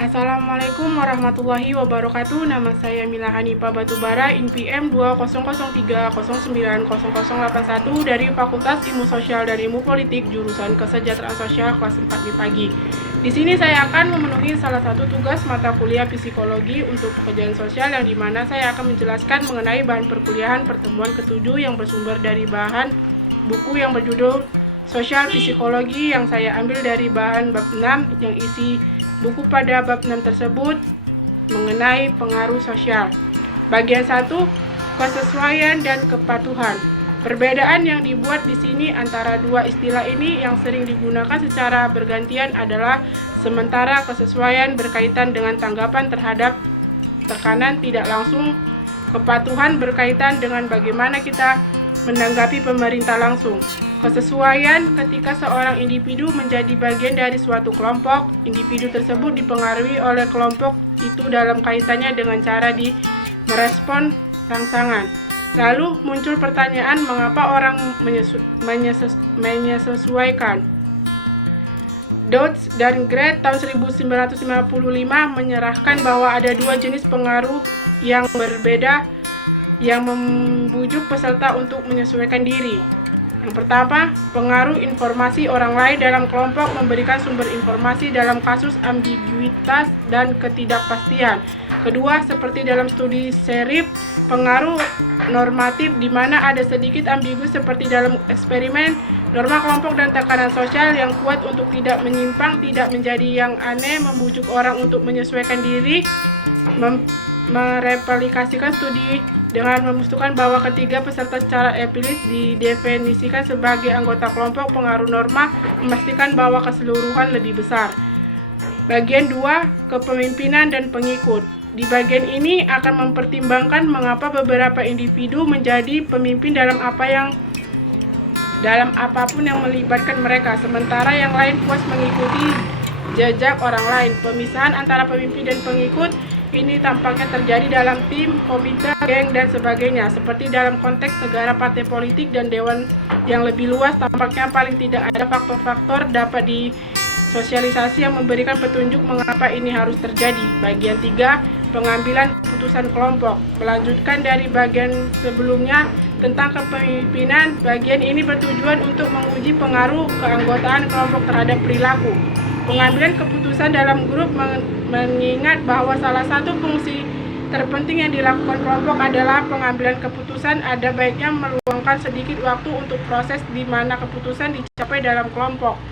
Assalamualaikum warahmatullahi wabarakatuh. Nama saya Mila Hanifa Batubara, INPM 2003090081 dari Fakultas Ilmu Sosial dan Ilmu Politik, jurusan Kesejahteraan Sosial kelas 4 di pagi. Di sini saya akan memenuhi salah satu tugas mata kuliah psikologi untuk pekerjaan sosial, yang dimana saya akan menjelaskan mengenai bahan perkuliahan pertemuan ke-7 yang bersumber dari bahan buku yang berjudul Sosial Psikologi, yang saya ambil dari bahan bab 6 yang isi buku pada bab 6 tersebut mengenai pengaruh sosial. Bagian 1, kesesuaian dan kepatuhan. Perbedaan yang dibuat di sini antara dua istilah ini yang sering digunakan secara bergantian adalah sementara kesesuaian berkaitan dengan tanggapan terhadap tekanan tidak langsung, kepatuhan berkaitan dengan bagaimana kita menanggapi pemerintah langsung. Kesesuaian ketika seorang individu menjadi bagian dari suatu kelompok, individu tersebut dipengaruhi oleh kelompok itu dalam kaitannya dengan cara merespon rangsangan. Lalu muncul pertanyaan, mengapa orang menyesuaikan? Dodds dan Gray tahun 1955 menyerahkan bahwa ada dua jenis pengaruh yang berbeda yang membujuk peserta untuk menyesuaikan diri. Yang pertama, pengaruh informasi orang lain dalam kelompok memberikan sumber informasi dalam kasus ambiguitas dan ketidakpastian. Kedua, seperti dalam studi Sherif, pengaruh normatif di mana ada sedikit ambigu seperti dalam eksperimen, norma kelompok dan tekanan sosial yang kuat untuk tidak menyimpang, tidak menjadi yang aneh, membujuk orang untuk menyesuaikan diri, mereplikasikan studi dengan memutuskan bahwa ketiga peserta secara empiris didefinisikan sebagai anggota kelompok. Pengaruh norma memastikan bahwa keseluruhan lebih besar. Bagian 2, kepemimpinan dan pengikut. Di bagian ini akan mempertimbangkan mengapa beberapa individu menjadi pemimpin dalam apapun yang melibatkan mereka, sementara yang lain puas mengikuti jejak orang lain. Pemisahan antara pemimpin dan pengikut ini tampaknya terjadi dalam tim, komite, geng, dan sebagainya. Seperti dalam konteks negara, partai politik, dan dewan yang lebih luas, tampaknya paling tidak ada faktor-faktor dapat disosialisasi yang memberikan petunjuk mengapa ini harus terjadi. Bagian 3, pengambilan keputusan kelompok. Melanjutkan dari bagian sebelumnya tentang kepemimpinan, bagian ini bertujuan untuk menguji pengaruh keanggotaan kelompok terhadap perilaku. Pengambilan keputusan dalam grup mengingat bahwa salah satu fungsi terpenting yang dilakukan kelompok adalah pengambilan keputusan. Ada baiknya meluangkan sedikit waktu untuk proses di mana keputusan dicapai dalam kelompok.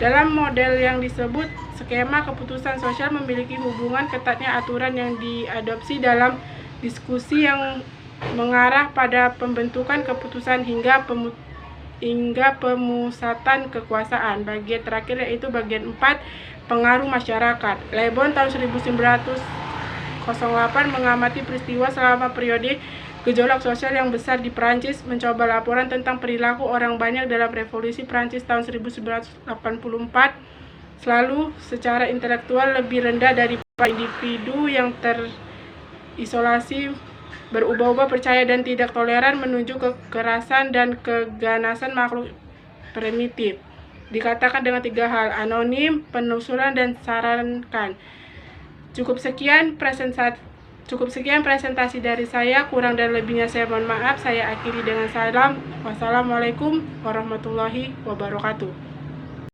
Dalam model yang disebut skema keputusan sosial memiliki hubungan ketatnya aturan yang diadopsi dalam diskusi yang mengarah pada pembentukan keputusan hingga pemusatan kekuasaan. Bagian terakhir yaitu bagian 4, pengaruh masyarakat. Le Bon tahun 1908 mengamati peristiwa selama periode gejolak sosial yang besar di Prancis, mencoba laporan tentang perilaku orang banyak dalam revolusi Prancis tahun 1984, selalu secara intelektual lebih rendah dari individu yang terisolasi, berubah-ubah, percaya dan tidak toleran, menunjuk kekerasan dan keganasan makhluk primitif. Dikatakan dengan 3 hal: anonim, penelusuran, dan sarankan. Cukup sekian presentasi dari saya. Kurang dan lebihnya saya mohon maaf. Saya akhiri dengan salam. Wassalamualaikum warahmatullahi wabarakatuh.